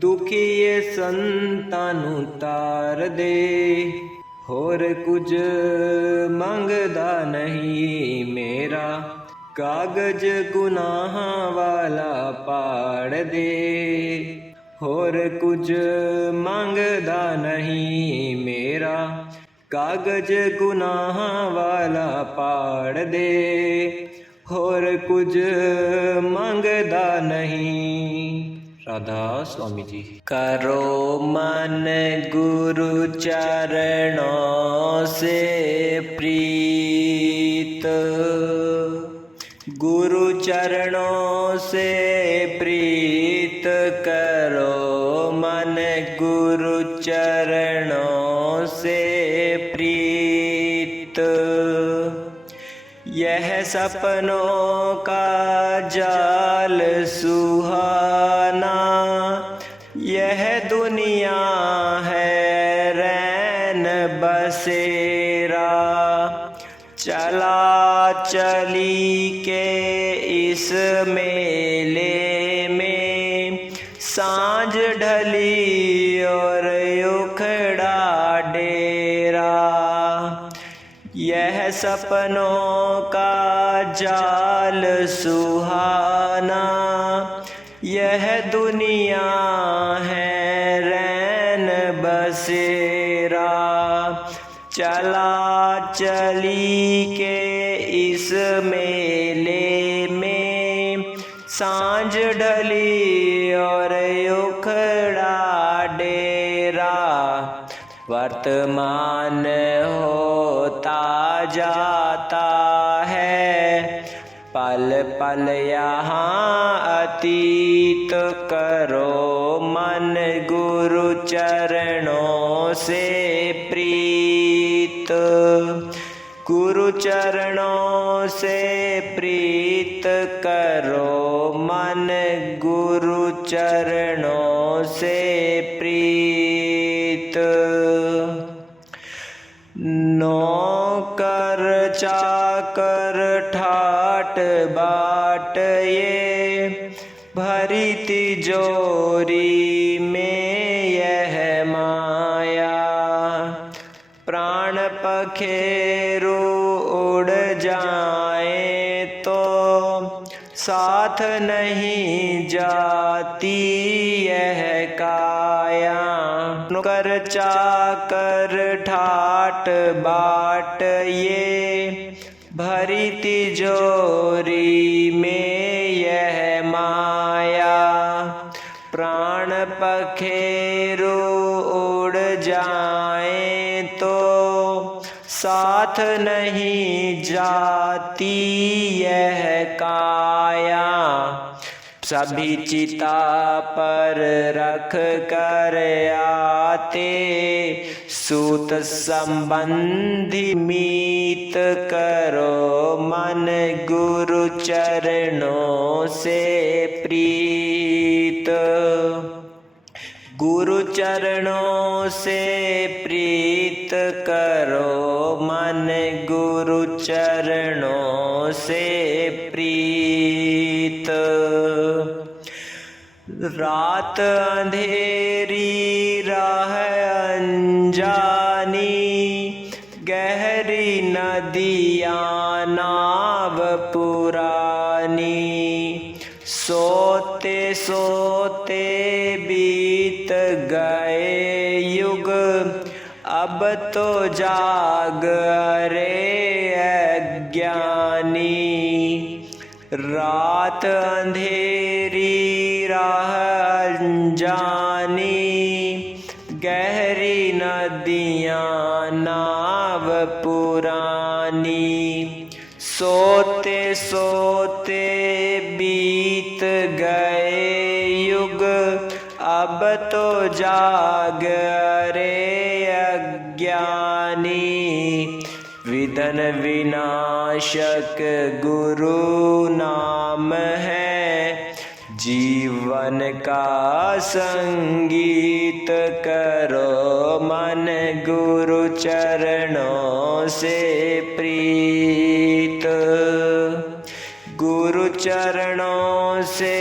दुखिए संतां नूं तार दे, होर कुछ मंगदा नहीं मेरा। कागज गुनाह वाला पाड़ दे, होर कुछ मंगदा नहीं मेरा। कागज गुनाह वाला पाड़ दे, होर कुछ मंगदा नहीं। राधा स्वामी जी। करो मन गुरु चरणों से प्रीत, गुरु चरणों से प्रीत करो मन गुरु चरणों से प्रीत। यह सपनों का जाल सुहाना, यह दुनिया है रैन बसेरा। चला चली के इस मेले में, सांझ ढली और उखड़ा डेरा। यह सपनों का जाल सुहाना, यह दुनिया है रैन बसेरा। चला चली के इस मेले में, सांझ ढली और उखड़ा डेरा। वर्तमान होता जाता है, पल पल यहाँ अतीत करो मन गुरु चरणों से प्रीत। गुरु चरणों से प्रीत करो मन गुरु चरणों से प्रीत। नौकर चाकर ठाट बाट ये, भरी तिजोरी में यह माया। प्राण पखेरु उड़ जाए तो साथ नहीं जाती यह काया। नौकर चाकर ठाट बाट ये, भरी तिजोरी में यह माया। प्राण पखेरु उड़ जाए तो साथ नहीं जाती यह काया। सभी चिता पर रख कर आते, सूत संबंधी मीत करो मन गुरु चरणों से प्रीत। गुरु चरणों से प्रीत करो मन गुरु चरणों से प्रीत। रात अंधेरी राह अंजानी, गहरी नदियाँ नाव पुरानी। सोते सोते बीत गए युग, अब तो जाग रे अज्ञानी, रात अंधेरी राह अनजानी, गहरी नदियाँ नाव पुरानी, सोते सोते बीत गए युग, अब तो जाग रे अज्ञानी। विधन विनाशक गुरु नाम है, जीवन का संगीत करो मन, गुरु चरणों से प्रीत, गुरु चरणों से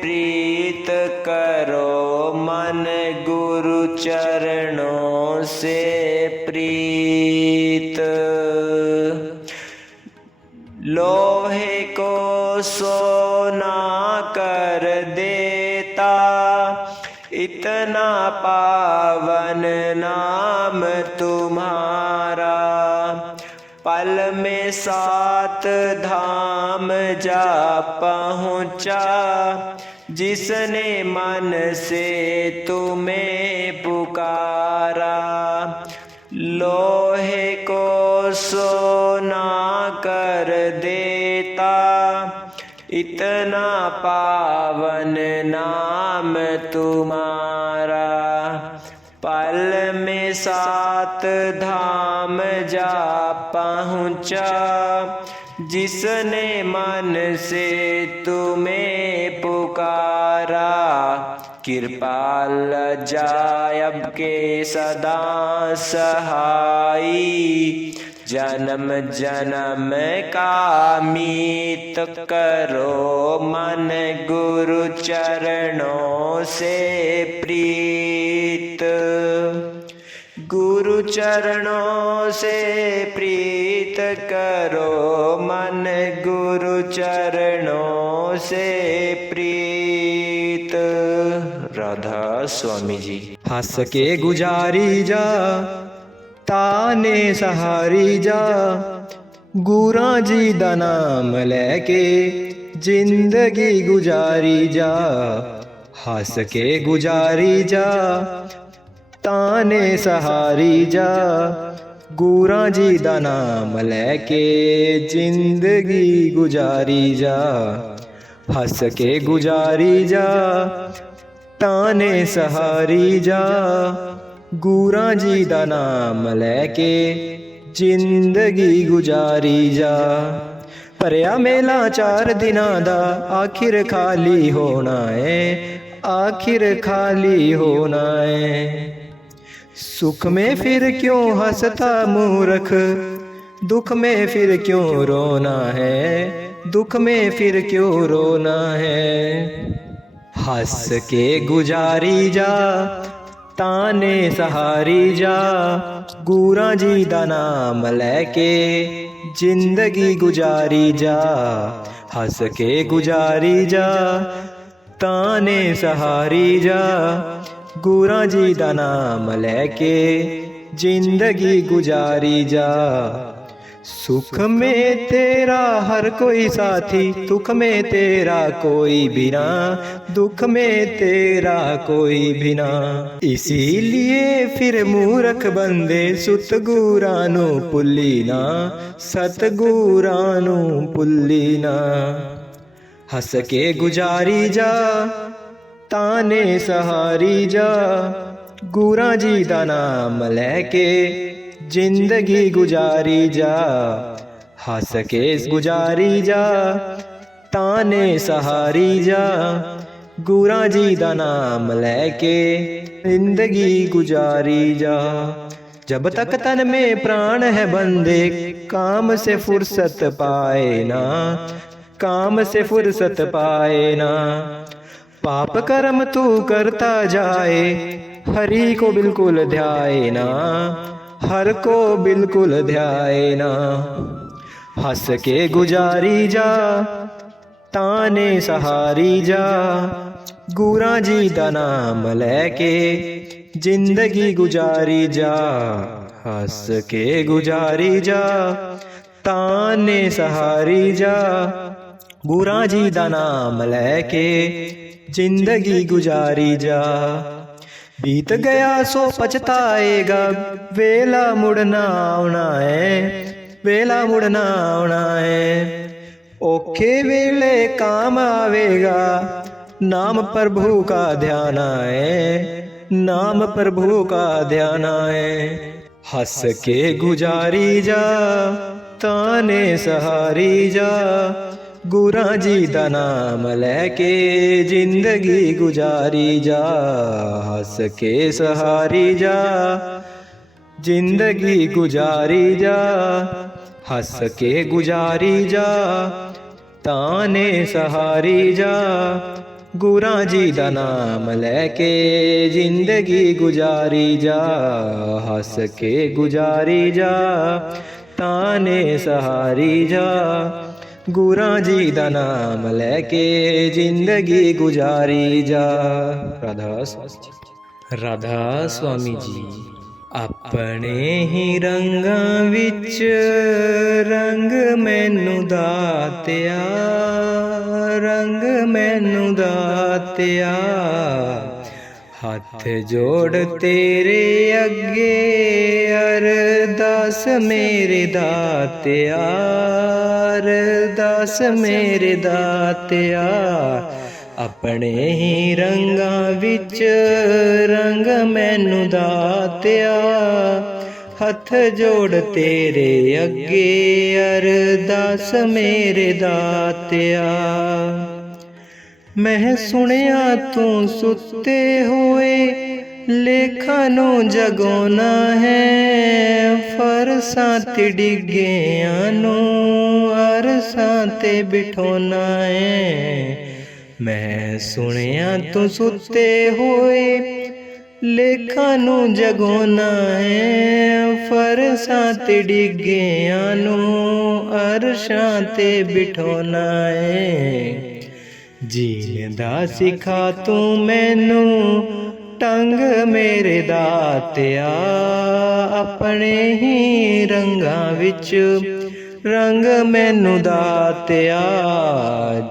प्रीत करो मन, गुरु चरणों से प्रीत। लोहे को सोना कर देता, इतना पावन नाम तुम्हारा, पल में 7 धाम जा पहुँचा, जिसने मन से तुम्हें पुकारा। लोहे को सोना कर देता, इतना पावन नाम तुम्हारा, पल में 7 धाम जा पहुँचा, जिसने मन से तुम्हें पुकारा। कृपाल जायब के सदा सहाई, जन्म जन्म का मीत करो मन, गुरु चरणों से प्रीत, गुरु चरणों से प्रीत करो मन, गुरु चरणों से प्रीत। राधा स्वामी जी। हंस के गुजारी जा, ताने सहारी जा, गुरा जी दा नाम लेके जिंदगी गुजारी जा। हंस के गुजारी जा, ताने सहारी जा, गुरा जी दा नाम लेके जिंदगी गुजारी जा। हंस के गुजारी जा, ताने सहारी जा, गुरा जी दा नाम लेके जिंदगी गुजारी जा। भरिया मेला 4 दिनां दा, आखिर खाली होना है, आखिर खाली होना है। सुख में फिर क्यों हंसता मूर्ख, दुख में फिर क्यों रोना है, दुख में फिर क्यों रोना है। हंस के गुजारी जा, ताने सहारी जा, गुरा जी दा नाम लेके जिंदगी गुजारी जा। हंस के गुजारी जा, ताने सहारी जा, गुरा जी दा नाम लेके जिंदगी गुजारी जा। सुख में तेरा हर कोई साथी, दुख में तेरा कोई बिना, दुख में तेरा कोई बिना। इसीलिए फिर मूर्ख बंदे सतगुरानु पुल्लीना, सतगुरानु पुल्लीना। हंस के गुजारी जा, ताने सहारी जा, गुरा जी दा नाम लेके जिंदगी गुजारी जा। हंस के गुजारी जा, ताने सहारी जा, गुरा जी दा नाम लेके जिंदगी गुजारी जा। जब तक तन में प्राण है बंदे, काम से फुर्सत पाए ना, काम से फुर्सत पाए ना। पाप कर्म तू करता जाए, हरि को बिल्कुल ध्याए ना, हर को बिल्कुल ध्याए ना। हंस के गुजारी जा, ताने सहारी जा, गुरा जी दा नाम लेके जिंदगी गुजारी जा। हस के गुजारी जा ताने सहारी जा। गुरां जी दा नाम लैके जिंदगी गुजारी जा। बीत गया सो पछताएगा, वेला मुड़ना आना है, वेला मुड़ना आना है। औखे वेले काम आवेगा, नाम प्रभु का ध्यान आए, नाम प्रभु का ध्यान आए। हंस के गुजारी जा ताने सहारी जा। गुरां जी दा नाम लैके जिंदगी गुजारी जा। हंस के सहारी जा जिंदगी गुजारी जा। हंस के गुजारी जा ताने सहारी जा। गुरां जी दा नाम लैके जिंदगी गुजारी जा। हंस के गुजारी जा ताने सहारी जा। गुरां जी दा नाम लैके जिंदगी गुजारी जा। राधा स्वामी जी। अपने ही रंगां विच रंग मैनू दातिया, रंग मैनू दातिया। हथ जोड़ तेरे अगे अरदास मेरे दातिया, अरदास मेरे दातिया। अपने ही रंगां विच रंग मैनू दातिया। हथ जोड़ तेरे अगे अरदास मेरे दातिया। मैं सुनिया तू सुते होए लेखा नू जगाना है। फरसां ते डिग्गियां नू अरसां ते बिठोना है। मैं सुनिया तू सुते होए लेखा नू जगाना है। फरसां ते डिग्गियां नू अरशां ते बिठोना है। जीन दा सिखा तू मैनू टंग मेरे दातिया। अपने ही रंगां विच रंग मैनू दातिया।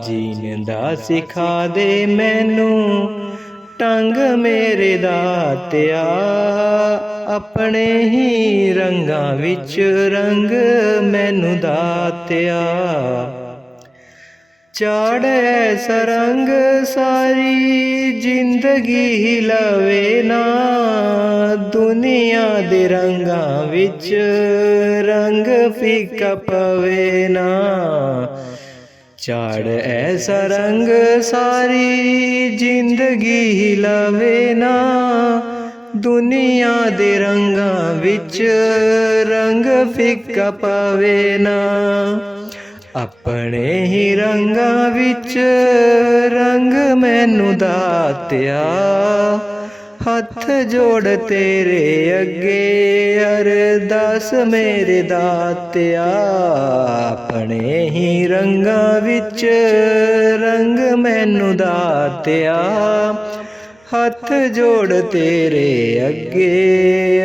जीन दा सिखा दे मैनू टंग मेरे दातिया। अपने ही रंगां विच रंग मैनू दातिया। चाड़ ऐसा रंग सारी जिंदगी हिलावे ना। दुनिया दे रंगां विच रंग फीका पवे ना। चाड़ ऐसा रंग सारी जिंदगी हिलावे ना। दुनिया दे रंगां विच रंग फीका पवे ना। अपने ही रंगां विच रंग मैनू दातिया। हथ जोड़ तेरे अगे अरदास मेरे दातिया। अपने ही रंगां विच रंग मैनू दातिया। हथ जोड़ तेरे अगे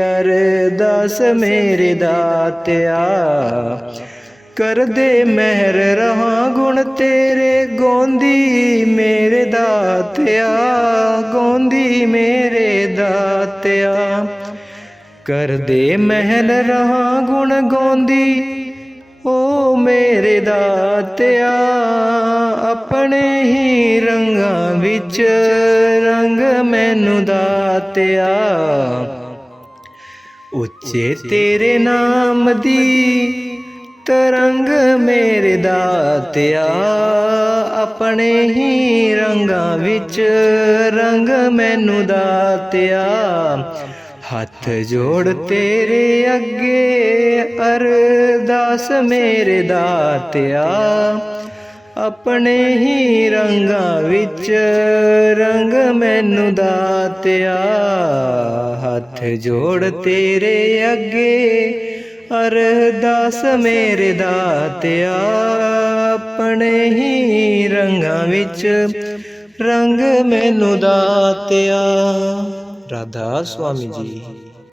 अरदास मेरे दातिया। कर दे मेहर रहा गुण तेरे गोंदी मेरे दातिया। गोंदी मेरे दातिया। कर दे महल रहा गुण गोंदी ओ मेरे दातिया। अपने ही रंगां विच रंग मैनू दातिया। उच्चे तेरे नाम दी तरंग मेरे दातिया। अपने ही रंगां विच रंग मैनू दातिया। हथ जोड़ तेरे अगे अरदास मेरे दातिया। अपने ही रंगां विच रंग मैनू दातिया। हथ जोड़ तेरे अगे अरदास मेरे दातिया। अपने ही रंगां विच रंग मैनू दातिया। राधा स्वामी जी।